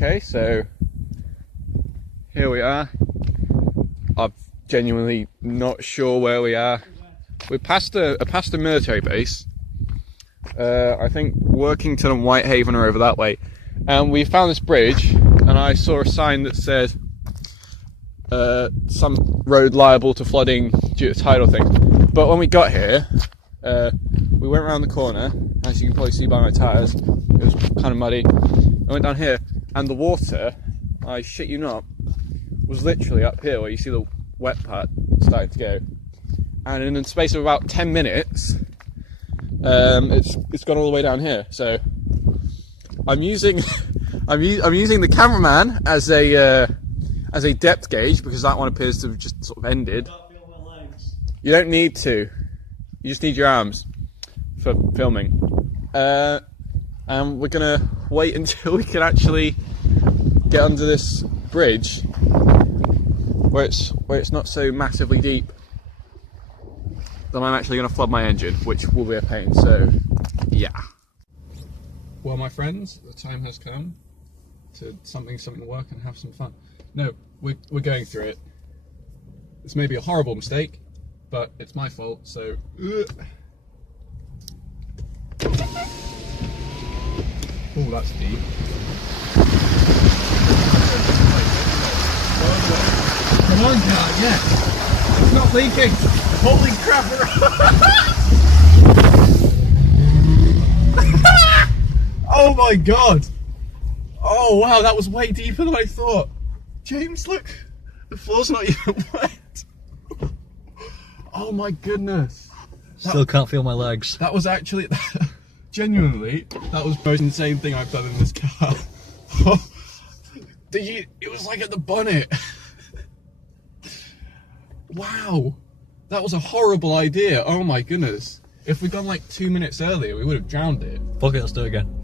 Okay, so here we are. I'm genuinely not sure where we are. We're past a military base. I think Workington and Whitehaven are over that way. And we found this bridge, and I saw a sign that said some road liable to flooding due to tidal things. But when we got here, we went around the corner, as you can probably see by my tyres. It was kind of muddy. I went down here, and the water, I shit you not, was literally up here where you see the wet part starting to go. And in the space of about 10 minutes, it's gone all the way down here. So I'm using I'm using the cameraman as a depth gauge, because that one appears to have just sort of ended. You don't need to. You just need your arms for filming. And we're gonna wait until we can actually get under this bridge where it's not so massively deep. Then I'm actually gonna flood my engine, which will be a pain. So yeah. Well, my friends, the time has come to something work and have some fun. No, we're going through it. This may be a horrible mistake, but it's my fault, so... Oh, that's deep. Come on, car, yes! It's not leaking! Holy crap! Oh my god! Oh wow, that was way deeper than I thought. James, look! The floor's not even wet. Oh my goodness. Still can't feel my legs. That was actually, genuinely, that was the most insane thing I've done in this car. It was like at the bonnet. Wow. That was a horrible idea. Oh my goodness. If we'd gone like 2 minutes earlier, we would have drowned it. Fuck it, let's do it again.